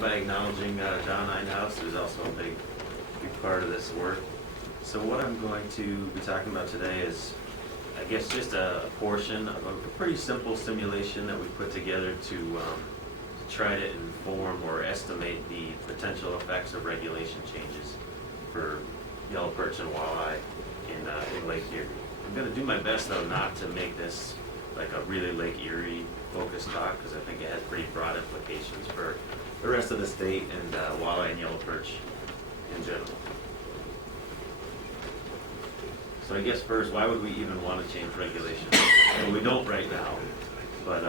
By acknowledging John Einhouse, who's also a big part of this work. So what I'm going to be talking about today is, I guess, just a portion of a pretty simple simulation that we put together to try to inform or estimate the potential effects of regulation changes for yellow perch and walleye in Lake Erie. I'm going to do my best, though, not to make this like a really Lake Erie focused talk, because I think it has pretty broad implications for the rest of the state and walleye and yellow perch in general. So I guess first, why would we even want to change regulations? Well, we don't right now, but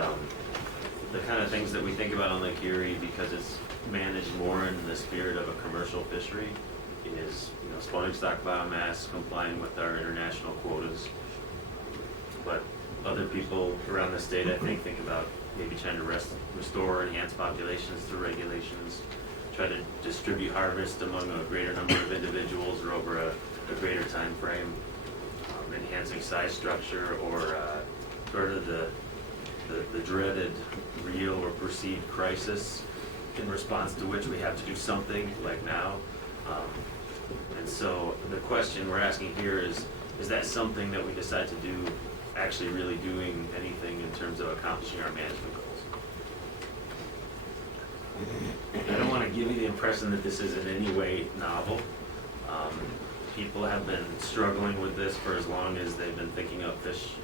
the kind of things that we think about on Lake Erie, because it's managed more in the spirit of a commercial fishery, is spawning stock biomass, complying with our international quotas. But other people around the state, I think about maybe trying to restore or enhance populations through regulations, try to distribute harvest among a greater number of individuals or over a greater time frame, enhancing size structure, or sort of the dreaded real or perceived crisis in response to which we have to do something like now. And so the question we're asking here is that something that we decide to do actually really doing anything in terms of accomplishing our management goals? I don't want to give you the impression that this is in any way novel. People have been struggling with this for as long as they've been thinking of fish,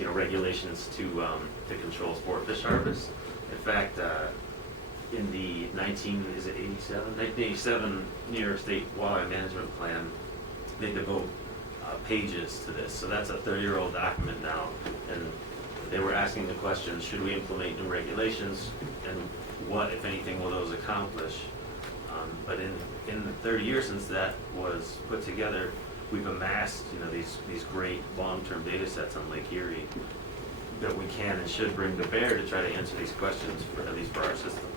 regulations to control sport fish harvest. In fact, in the 1987 New York State Walleye Management Plan, they devote pages to this. So that's a 30-year-old document now, and they were asking the question, should we implement new regulations, and what, if anything, will those accomplish? But in the 30 years since that was put together, we've amassed these great long-term data sets on Lake Erie that we can and should bring to bear to try to answer these questions, at least for our system.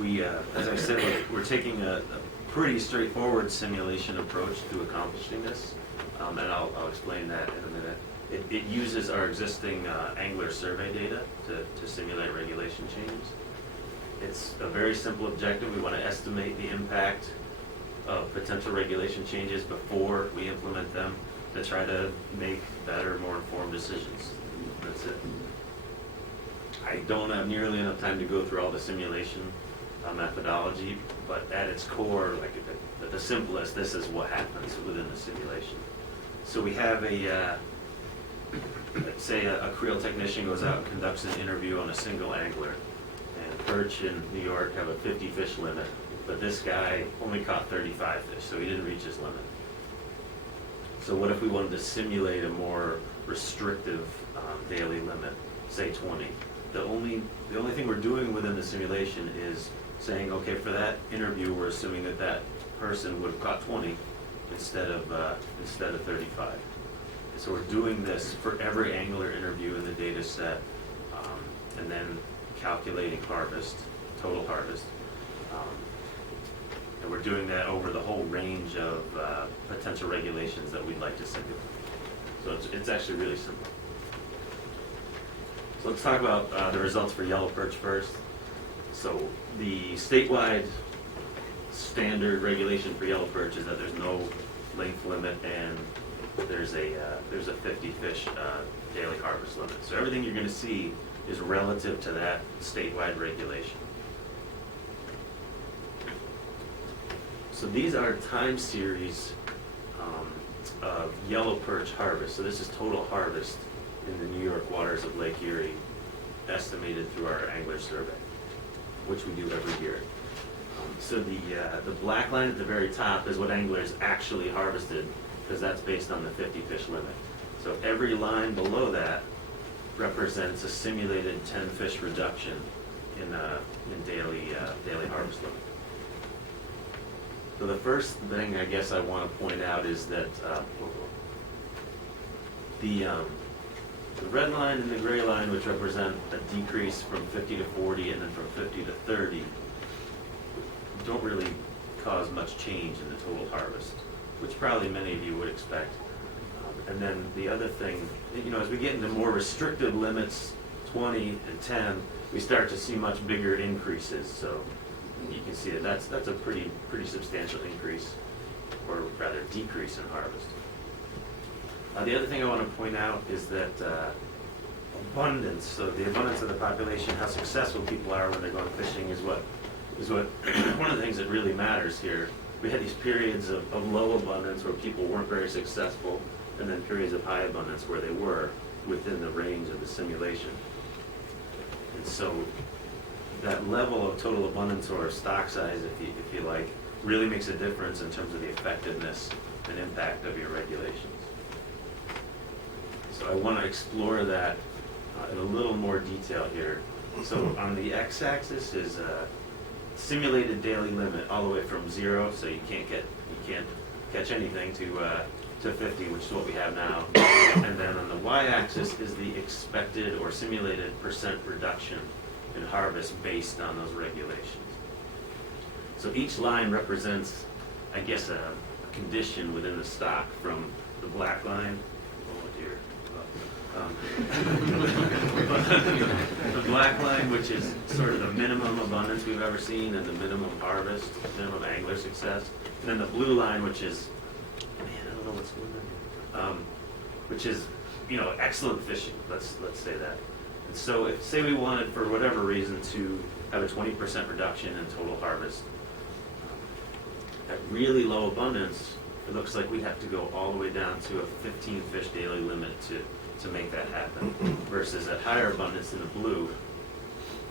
We, as I said, we're taking a pretty straightforward simulation approach to accomplishing this, and I'll explain that in a minute. It uses our existing angler survey data to simulate regulation changes. It's a very simple objective. We want to estimate the impact of potential regulation changes before we implement them to try to make better, more informed decisions. That's it. I don't have nearly enough time to go through all the simulation methodology, but at its core, like at the simplest, this is what happens within the simulation. So we have let's say a creel technician goes out and conducts an interview on a single angler, and perch in New York have a 50 fish limit, but this guy only caught 35 fish, so he didn't reach his limit. So what if we wanted to simulate a more restrictive daily limit, say 20? The only thing we're doing within the simulation is saying, okay, for that interview, we're assuming that person would have caught 20 instead of 35. And so we're doing this for every angler interview in the data set, and then calculating total harvest. And we're doing that over the whole range of potential regulations that we'd like to simulate. So it's actually really simple. So let's talk about the results for yellow perch first. So the statewide standard regulation for yellow perch is that there's no length limit, and there's a 50 fish daily harvest limit. So everything you're going to see is relative to that statewide regulation. So these are time series of yellow perch harvest. So this is total harvest in the New York waters of Lake Erie, estimated through our angler survey, which we do every year. So the black line at the very top is what anglers actually harvested, because that's based on the 50 fish limit. So every line below that represents a simulated 10 fish reduction in daily harvest limit. So the first thing I guess I want to point out is that the red line and the gray line, which represent a decrease from 50 to 40 and then from 50 to 30, don't really cause much change in the total harvest, which probably many of you would expect. And then the other thing, as we get into more restrictive limits, 20 and 10, we start to see much bigger increases. So you can see that that's a pretty substantial increase, or rather decrease in harvest. The other thing I want to point out is that abundance, so the abundance of the population, how successful people are when they're going fishing is what one of the things that really matters here. We had these periods of low abundance where people weren't very successful, and then periods of high abundance where they were within the range of the simulation. And so that level of total abundance, or stock size, if you like, really makes a difference in terms of the effectiveness and impact of your regulations. So I want to explore that in a little more detail here. So on the x-axis is simulated daily limit all the way from 0, so you can't catch anything, to 50, which is what we have now. And then on the y-axis is the expected or simulated % reduction in harvest based on those regulations. So each line represents, I guess, a condition within the stock, from the black line. Oh dear. The black line, which is sort of the minimum abundance we've ever seen and the minimum harvest, minimum angler success. And then the blue line, which is, man, I don't know what's going on, which is, excellent fishing. Let's say that. And so if, say we wanted, for whatever reason, to have a 20% reduction in total harvest, at really low abundance, it looks like we'd have to go all the way down to a 15 fish daily limit to make that happen, versus at higher abundance in the blue,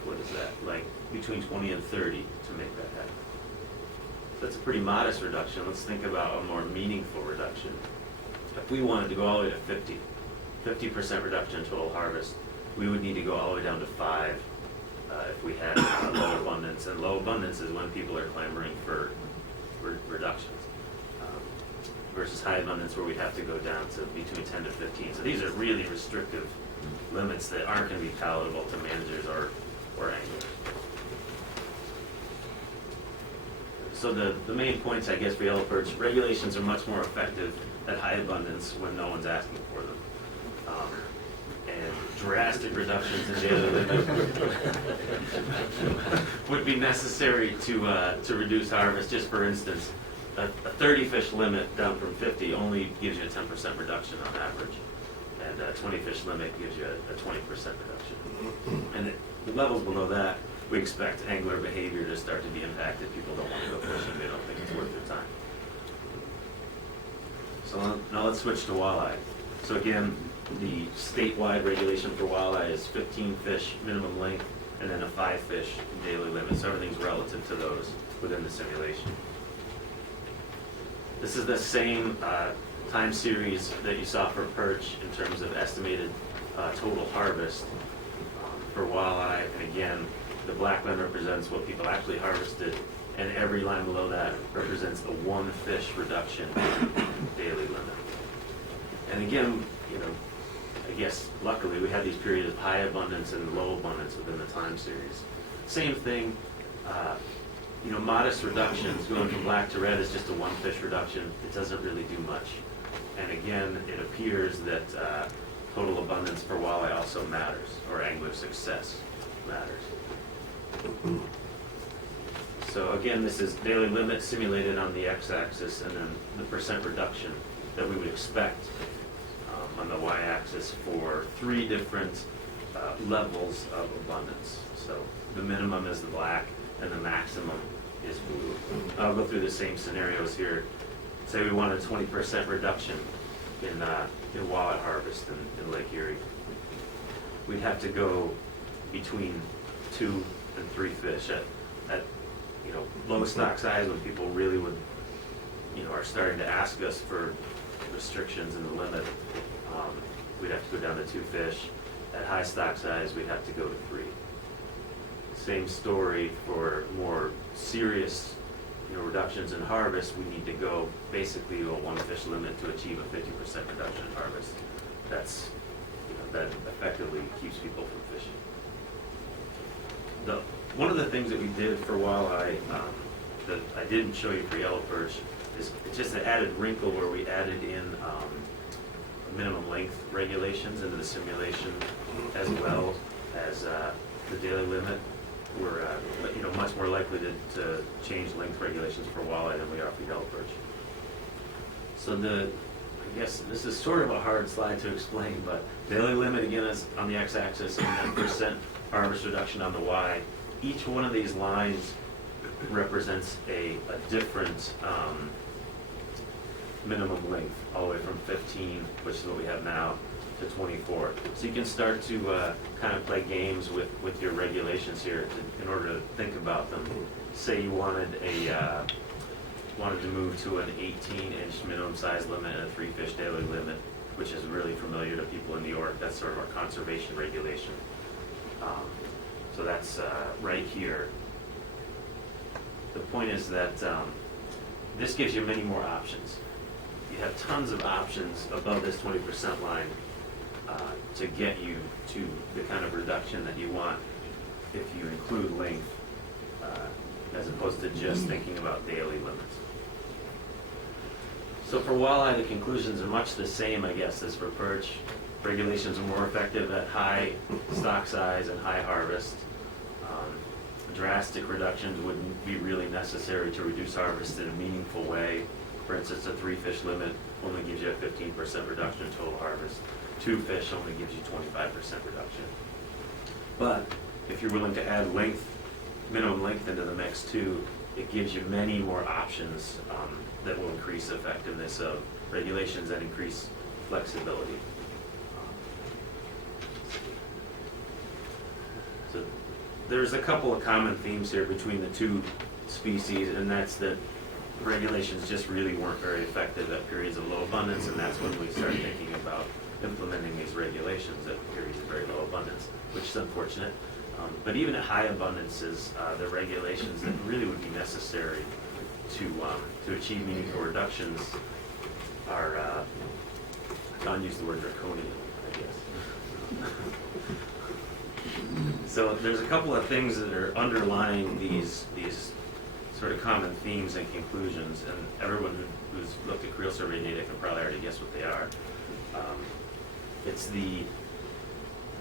what is that, like between 20 and 30 to make that happen. That's a pretty modest reduction. Let's think about a more meaningful reduction. If we wanted to go all the way to 50% reduction in total harvest, we would need to go all the way down to 5 if we had low abundance. And low abundance is when people are clamoring for reductions. Versus high abundance, where we have to go down to between 10 to 15. So these are really restrictive limits that aren't going to be palatable to managers or anglers. So the main points, I guess, for yellow perch, regulations are much more effective at high abundance when no one's asking for them. And drastic reductions in daily limit would be necessary to reduce harvest. Just for instance, a 30 fish limit down from 50 only gives you a 10% reduction on average, and a 20 fish limit gives you a 20% reduction. And at the levels below that, we expect angler behavior to start to be impacted. People don't want to go fishing; they don't think it's worth their time. So now let's switch to walleye. So again, the statewide regulation for walleye is 15 fish minimum length, and then a 5 fish daily limit. So everything's relative to those within the simulation. This is the same time series that you saw for perch in terms of estimated total harvest for walleye. And again, the black line represents what people actually harvested, and every line below that represents the 1 fish reduction daily limit. And again, I guess luckily we had these periods of high abundance and low abundance within the time series. Same thing. Modest reductions, going from black to red, is just a 1 fish reduction. It doesn't really do much. And again, it appears that total abundance for walleye also matters, or angler success matters. So again, this is daily limit simulated on the x-axis, and then the % reduction that we would expect on the y-axis for 3 different levels of abundance. So the minimum is the black, and the maximum is blue. I'll go through the same scenarios here. Say we want a 20% reduction in walleye harvest in Lake Erie. We'd have to go between 2 and 3 fish at low stock size, when people really would are starting to ask us for restrictions in the limit. We'd have to go down to 2 fish. At high stock size, we'd have to go to 3. Same story for more serious reductions in harvest. We need to go basically to a 1 fish limit to achieve a 50% reduction in harvest. That's that effectively keeps people from fishing. One of the things that we did for walleye that I didn't show you for yellow perch is just an added wrinkle where we added in minimum length regulations into the simulation, as well as the daily limit. We're much more likely to change length regulations for walleye than we are for yellow perch. So I guess this is sort of a hard slide to explain, but daily limit again is on the x-axis and then percent harvest reduction on the y. Each one of these lines represents a different minimum length, all the way from 15, which is what we have now, to 24. So you can start to kind of play games with your regulations here in order to think about them. Say you wanted to move to an 18-inch minimum size limit and a 3-fish daily limit, which is really familiar to people in New York. That's sort of our conservation regulation. So that's right here. The point is that this gives you many more options. You have tons of options above this 20% line to get you to the kind of reduction that you want if you include length as opposed to just thinking about daily limits. So for walleye, the conclusions are much the same, I guess, as for perch. Regulations are more effective at high stock size and high harvest. Drastic reductions wouldn't be really necessary to reduce harvest in a meaningful way. For instance, a 3-fish limit only gives you a 15% reduction in total harvest. 2 fish only gives you 25% reduction. But if you're willing to add minimum length into the mix too, it gives you many more options that will increase effectiveness of regulations and increase flexibility. So there's a couple of common themes here between the two species, and that's that regulations just really weren't very effective at periods of low abundance, and that's when we start thinking about implementing these regulations at periods of very low abundance, which is unfortunate. But even at high abundances, the regulations that really would be necessary to achieve meaningful reductions are, I can't use the word draconian, I guess. So there's a couple of things that are underlying these sort of common themes and conclusions, and everyone who's looked at creel survey data can probably already guess what they are. It's the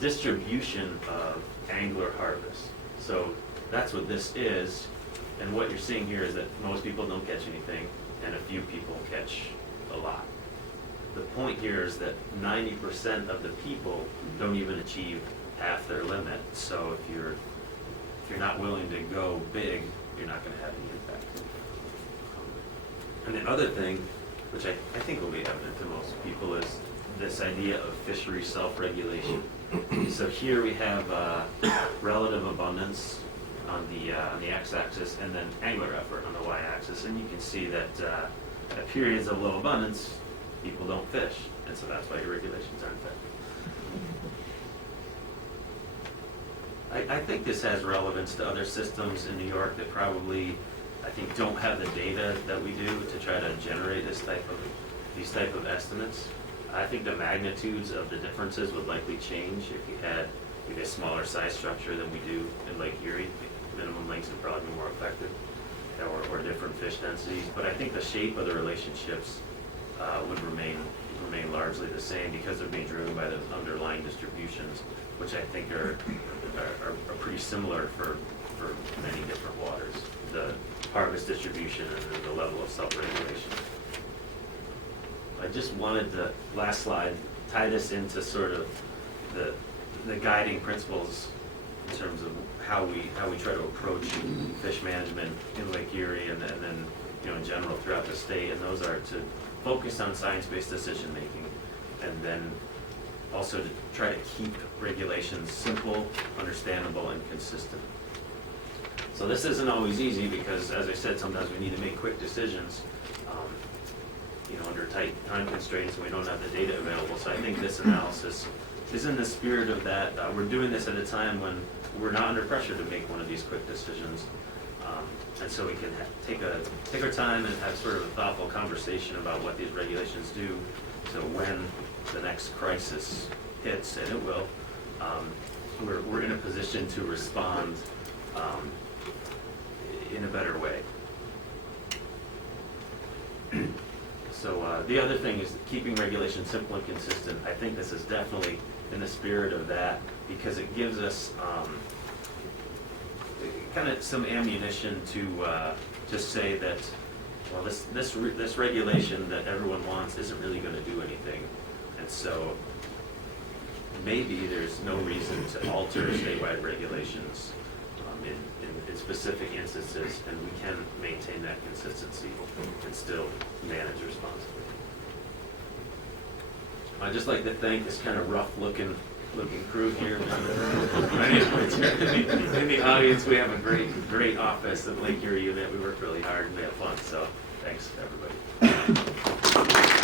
distribution of angler harvest. So that's what this is, and what you're seeing here is that most people don't catch anything, and a few people catch a lot. The point here is that 90% of the people don't even achieve half their limit. So if you're not willing to go big, you're not going to have any impact. And the other thing, which I think will be evident to most people, is this idea of fishery self-regulation. So here we have relative abundance on the x-axis, and then angler effort on the y-axis, and you can see that at periods of low abundance, people don't fish, and so that's why your regulations aren't effective. I think this has relevance to other systems in New York that probably, I think, don't have the data that we do to try to generate these type of estimates. I think the magnitudes of the differences would likely change if you had maybe a smaller size structure than we do in Lake Erie. Minimum lengths would probably be more effective, or different fish densities. But I think the shape of the relationships would remain largely the same because they're being driven by the underlying distributions, which I think are pretty similar for many different waters. The harvest distribution and then the level of self-regulation. I just wanted to, last slide, tie this into sort of the guiding principles in terms of how we try to approach fish management in Lake Erie and then in general throughout the state, and those are to focus on science-based decision making, and then also to try to keep regulations simple, understandable, and consistent. So this isn't always easy because, as I said, sometimes we need to make quick decisions under tight time constraints, and we don't have the data available. So I think this analysis is in the spirit of that. We're doing this at a time when we're not under pressure to make one of these quick decisions, and so we can take our time and have sort of a thoughtful conversation about what these regulations do. So when the next crisis hits, and it will, we're in a position to respond in a better way. So the other thing is keeping regulations simple and consistent. I think this is definitely in the spirit of that, because it gives us kind of some ammunition to say that, well, this regulation that everyone wants isn't really going to do anything, and so maybe there's no reason to alter statewide regulations in specific instances, and we can maintain that consistency and still manage responsibly. I'd just like to thank this kind of rough-looking crew here. In the audience, we have a great office at Lake Erie unit. We work really hard and we have fun. So thanks, everybody.